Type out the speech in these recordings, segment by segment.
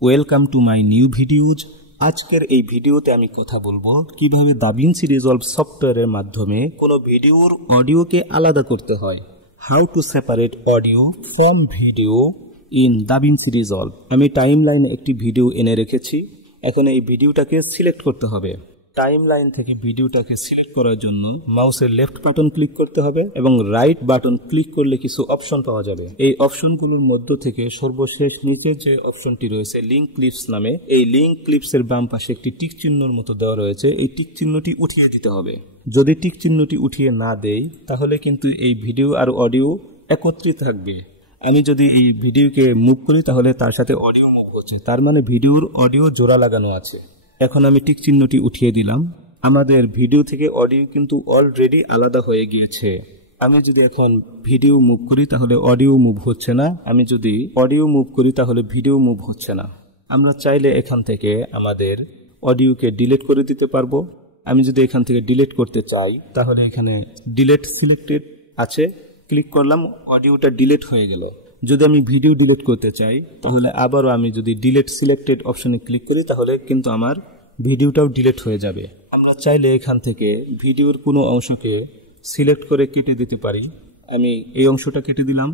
Welcome to my new videos. আজকের এই ভিডিওতে আমি কথা বলবো কিভাবে দাভিন্সি রিজলভ সফটওয়্যারের মাধ্যমে কোনো ভিডিওর অডিওকে আলাদা করতে হয়। How to separate audio from video in DaVinci Resolve. আমি টাইমলাইনে একটি ভিডিও এনে রেখেছি। এখন এই ভিডিওটাকে সিলেক্ট করতে হবে। টাইমলাইন থেকে ভিডিওটাকে সিলেক্ট করার জন্য মাউসের লেফট বাটন ক্লিক করতে হবে এবং রাইট বাটন ক্লিক করলে কিছু অপশন পাওয়া যাবে। এই অপশনগুলোর মধ্য থেকে সর্বশেষ নিচে যে অপশনটি রয়েছে লিঙ্ক ক্লিপস নামে, এই লিঙ্ক ক্লিপসের বাম পাশে একটি টিক চিহ্নর মতো দেওয়া রয়েছে। এই টিক চিহ্নটি উঠিয়ে দিতে হবে। যদি টিক চিহ্নটি উঠিয়ে না দেই তাহলে কিন্তু এই ভিডিও আর অডিও একত্রিত থাকবে। আমি যদি এই ভিডিওকে মুভ করি তাহলে তার সাথে অডিও মুভ হচ্ছে, তার মানে ভিডিওর অডিও জোড়া লাগানো আছে। এখন আমি টিক চিহ্নটি উঠিয়ে দিলাম। আমাদের ভিডিও থেকে অডিও কিন্তু অলরেডি আলাদা হয়ে গিয়েছে। আমি যদি এখন ভিডিও মুভ করি তাহলে অডিও মুভ হচ্ছে না, আমি যদি অডিও মুভ করি তাহলে ভিডিও মুভ হচ্ছে না। আমরা চাইলে এখান থেকে আমাদের অডিওকে ডিলিট করে দিতে পারবো। আমি যদি এখান থেকে ডিলিট করতে চাই তাহলে এখানে ডিলিট সিলেক্টেড আছে, ক্লিক করলাম, অডিওটা ডিলিট হয়ে গেল। যদি আমি ভিডিও ডিলিট করতে চাই তাহলে আবারও আমি যদি ডিলিট সিলেক্টেড অপশনে ক্লিক করি তাহলে কিন্তু আমার ভিডিওটাও ডিলিট হয়ে যাবে। আমরা চাইলে এখান থেকে ভিডিওর কোনো অংশকে সিলেক্ট করে কেটে দিতে পারি। আমি এই অংশটা কেটে দিলাম।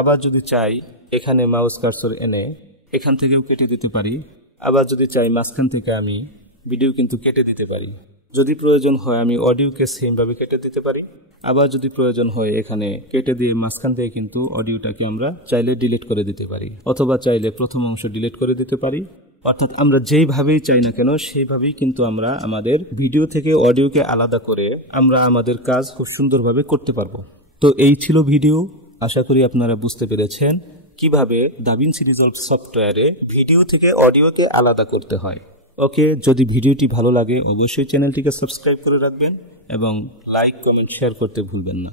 আবার যদি চাই এখানে মাউস কার্সর এনে এখান থেকেও কেটে দিতে পারি। আবার যদি চাই মাঝখান থেকে আমি ভিডিও কিন্তু কেটে দিতে পারি। যদি প্রয়োজন হয় আমি অডিওকে সেমভাবে কেটে দিতে পারি। আবার যদি প্রয়োজন হয় এখানে কেটে দিয়ে মাঝখান থেকে কিন্তু অডিওটাকে আমরা চাইলে ডিলিট করে দিতে পারি, অথবা চাইলে প্রথম অংশ ডিলিট করে দিতে পারি। অর্থাৎ আমরা যেইভাবেই চাই না কেন সেইভাবেই কিন্তু আমরা আমাদের ভিডিও থেকে অডিওকে আলাদা করে আমরা আমাদের কাজ খুব সুন্দরভাবে করতে পারবো। তো এই ছিল ভিডিও। আশা করি আপনারা বুঝতে পেরেছেন কিভাবে দাভিন্সি রিজলভ সফটওয়্যারে ভিডিও থেকে অডিওকে আলাদা করতে হয়। ওকে, যদি ভিডিওটি ভালো লাগে অবশ্যই চ্যানেলটিকে সাবস্ক্রাইব করে রাখবেন এবং লাইক, কমেন্ট, শেয়ার করতে ভুলবেন না।